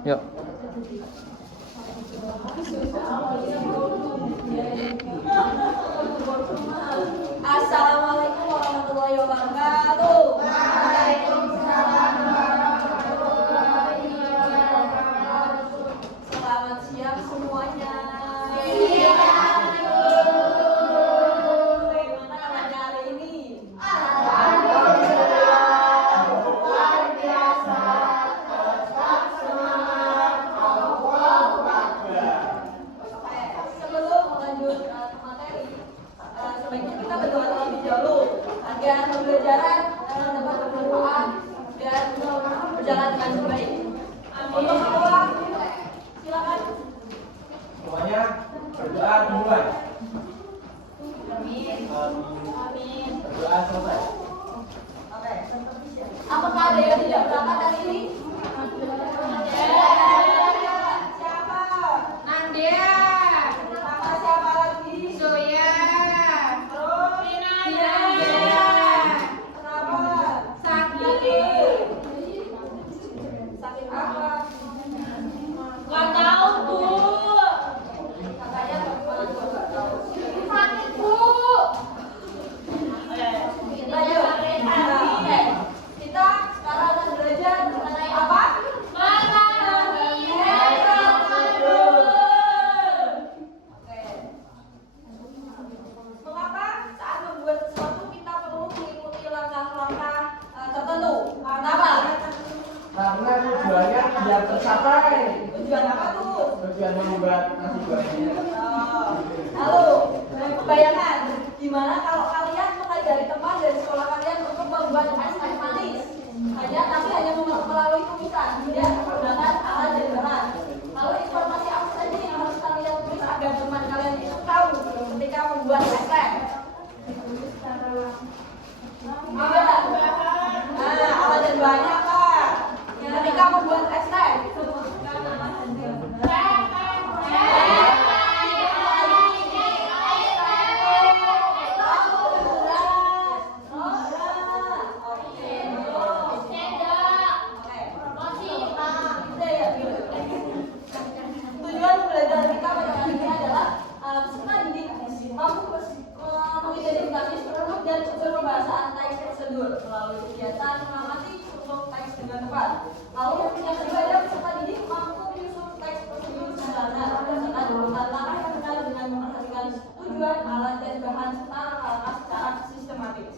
Yuk. Assalamualaikum warahmatullahi wabarakatuh. Waalaikumsalam warahmatullahi wabarakatuh. Selamat siang semuanya. Siang. Bagaimana kabarnya hari ini? Alhamdulillah, luar biasa. Tetap semangat. Allahu Akbar. Sebelum lanjut ke materi, sebaiknya kita berdoa terlebih dahulu agar pembelajaran dapat bermanfaat dan berjalan dengan baik. Untuk semua, silakan. Semuanya berdoa duluan. Amin. Amin. Berdoa selesai. Oke. Apakah ada yang tidak berangkat hari ini? Siapa? Nandia, Sama siapa lagi? Zoya, Terus? Nina, Kenapa? sakit. Sakit apa? Gak tahu Bu. Katanya kepala juga tahu. Sakit Bu. Lanjut. Oke. Kita sekarang akan belajar mengenai apa? Oke. Mengapa saat membuat sesuatu kita perlu mengikuti langkah-langkah tertentu? Kenapa? Karena tujuannya biar tercapai. Tujuan apa tuh? Tujuan membuat nasi gorengnya. Lalu, bayangan gimana kalau kalian mengajari teman dari sekolah kalian untuk membuat es teh manis? Hanya melalui tulisan, tidak menggunakan alat dan bahan. Lalu informasi apa saja yang harus kalian tulis agar teman kalian itu tahu ketika membuat es teh? Alat dan bahannya apa? Ketika membuat es teh. Tujuan belajar kita pada kali ini adalah peserta didik mampu mengidentifikasi struktur dan unsur pembahasan teks prosedur melalui kegiatan mengamati struktur teks dengan tepat. Lalu yang kedua adalah peserta didik mampu menyusun teks prosedur sederhana berdasarkan urutan langkah yang benar dengan memperhatikan tujuan, alat dan bahan serta langkah secara sistematis.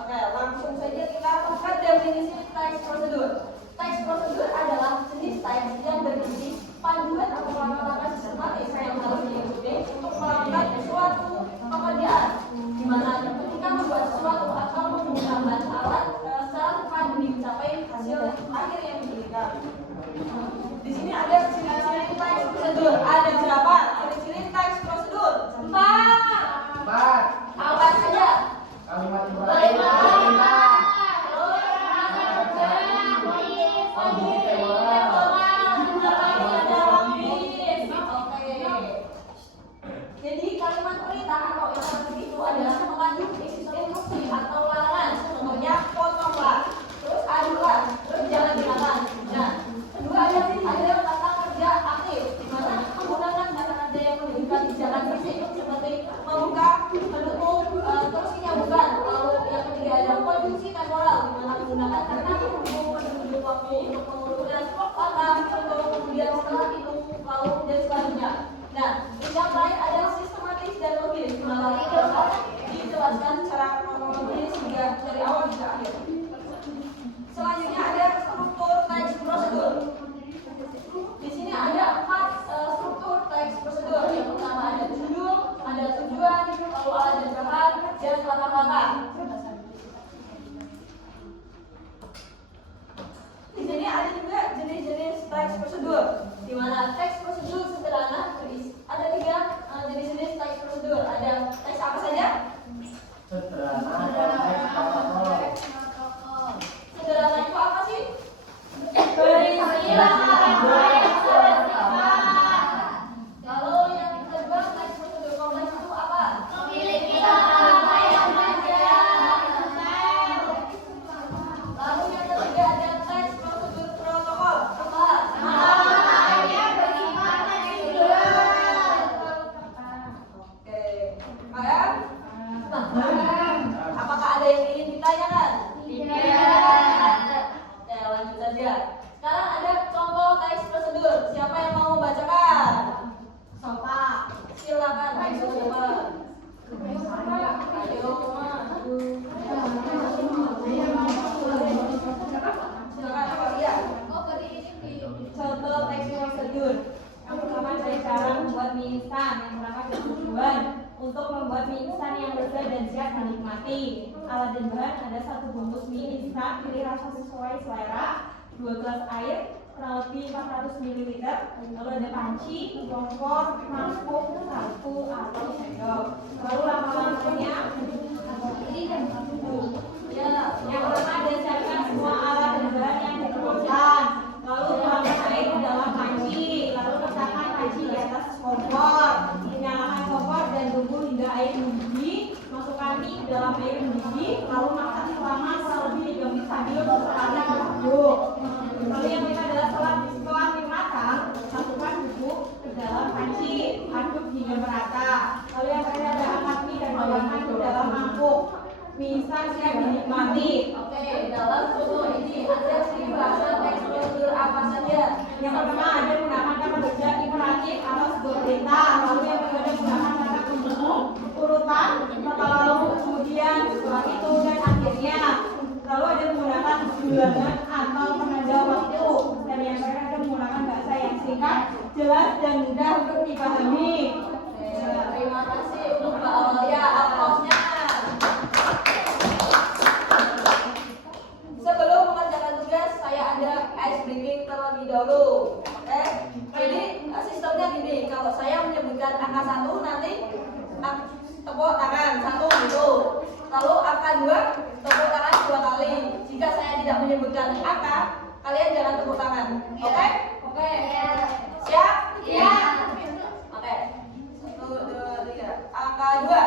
Oke, langsung saja kita lihat definisi teks prosedur. Teks prosedur adalah jenis teks yang berisi panduan atau langkah-langkah sistematis yang harus diikuti untuk melakukan suatu pekerjaan, di mana ketika membuat sesuatu atau menggunakan alat secara tepat demi mencapai hasil akhir yang diinginkan. Di sini ada ciri-ciri teks prosedur. Ada berapa ciri-ciri teks prosedur? 4. 4. Apa saja? Kalimat introduksi. Jadi kalimat perintah atau instruksi itu adalah mengandung instruksi atau larangan. Contohnya potonglah, terus adulah, terus jangan dimakan. Nah, kedua ada kata kerja aktif, di mana menggunakan kata kerja yang menunjukkan tindakan fisik seperti membuka, menutup, terus menyambungkan. Lalu yang ketiga ada konjungsi temporal, di mana menggunakan kata menunjuk waktu untuk mengurutkan kata, contoh kemudian setelah itu, lalu dan selanjutnya. Nah, yang lain adalah sistematis dan logis, di mana itu dijelaskan secara kronologis hingga dari awal hingga akhir. Selanjutnya ada struktur teks prosedur. Di sini ada 4 struktur teks prosedur. Yang pertama ada judul, ada tujuan, lalu alat dan bahan, dan langkah-langkah. Di sini ada juga jenis-jenis teks prosedur, di mana teks prosedur sederhana ada 3 jenis-jenis teks prosedur. Ada teks apa saja? Sederhana dan teks protokol. Sederhana itu apa sih? Lalu yang kedua teks prosedur kompleks itu apa? Memiliki apa yang panjang. Lalu yang ketiga ada teks prosedur protokol. Apa? lanjut. Yang pertama ada cara membuat mie instan. Yang pertama ada tujuan untuk membuat mie instan yang lezat dan siap dinikmati. Alat dan bahan ada 1 bungkus mie instan, pilih rasa sesuai selera, 2 gelas air, kurang lebih 400 ml, lalu ada panci, kompor, mangkuk, sapu, atau sendok. Lalu langkah-langkahnya ini dan yang pertama ada siapkan semua alat dan bahan yang diperlukan. Lalu tuangkan air ke dalam panci, lalu letakkan panci di atas kompor, nyalakan kompor dan tunggu hingga air mendidih. Masukkan mie ke dalam air mendidih, lalu masak selama kurang lebih 3 menit sambil aduk aduk. Lalu yang kita adalah setelah mie matang, masukkan bubuk ke dalam panci, aduk hingga merata. Lalu yang terakhir ada angkat mie dan tuangkan ke dalam mangkuk. Mie instan siap dinikmati. Oke, dalam foto ini ada ciri bahasa tekstur apa saja? Yang pertama ada menggunakan kata kerja imperatif atau sebuah perintah. Lalu yang kedua ada menggunakan kata kunci, urutan, kata lalu, kemudian setelah itu dan akhirnya. Lalu ada menggunakan bilangan atau penanda waktu. Dan yang terakhir ada menggunakan bahasa yang singkat, jelas dan mudah untuk dipahami. Terima kasih untuk Mbak Aulia. Aplausnya. Sebelum mengerjakan tugas, saya ada ice breaking terlebih dahulu. Jadi sistemnya gini, kalau saya menyebutkan angka 1 nanti tepuk tangan 1 gitu. Lalu angka 2 tepuk tangan 2 kali. Jika saya tidak menyebutkan angka, kalian jangan tepuk tangan. Oke? Oke. Siap? Iya. Oke. 1, 2, 3. Angka 2.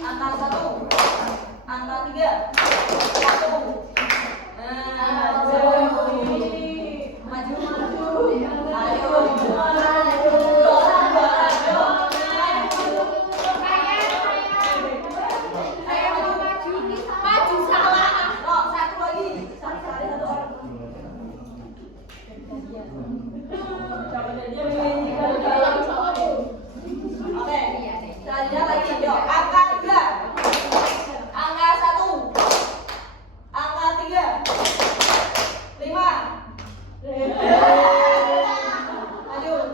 Angka 1. Angka 3. 1. Nah, maju. Maju salah. Oh, 1 lagi. Oke. Selanjutnya lagi. Yuk, angka 2. Angka 1. Angka 3. 5. Lanjut.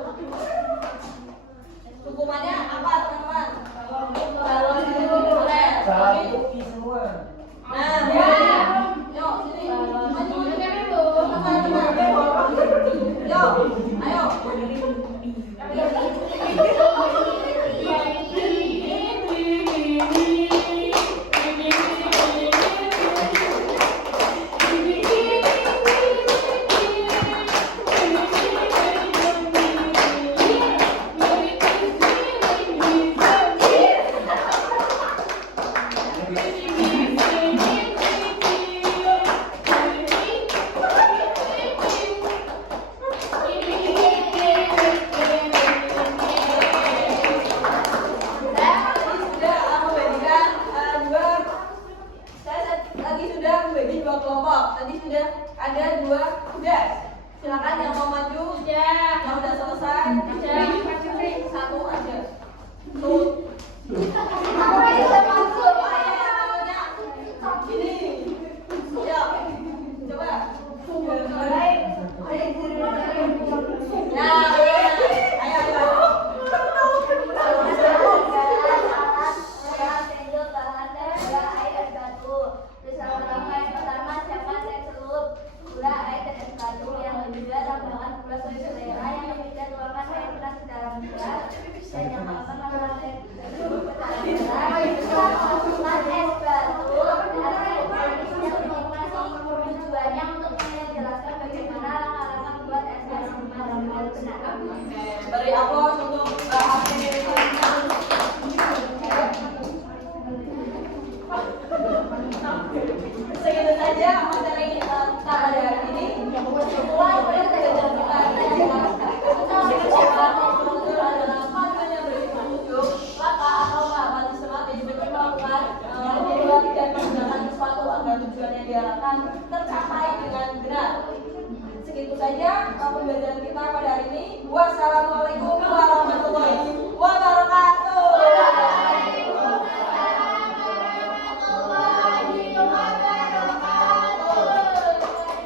Hukumannya apa, teman-teman? Balon biru. Boleh. Salah itu semua. Nah, ya. Yuk, sini. Maju. Yuk, ayo. Tadi sudah ada 2 tugas. Silakan yang mau maju. Yang udah selesai. 1 aja. Tuh. Apa yang bisa masuk? Ini. Ya. Coba. Nah, ayo. Beri aplaus untuk Mbak Afif. Segitu saja materi kita pada hari ini. Mulai dari kegiatan kita adalah makanya berhitung laka atau apa sistematis melakukan membuat dan menggunakan sesuatu agar tujuan yang diharapkan tercapai dengan benar. Segitu saja pembelajaran kita pada hari ini. Wassalamualaikum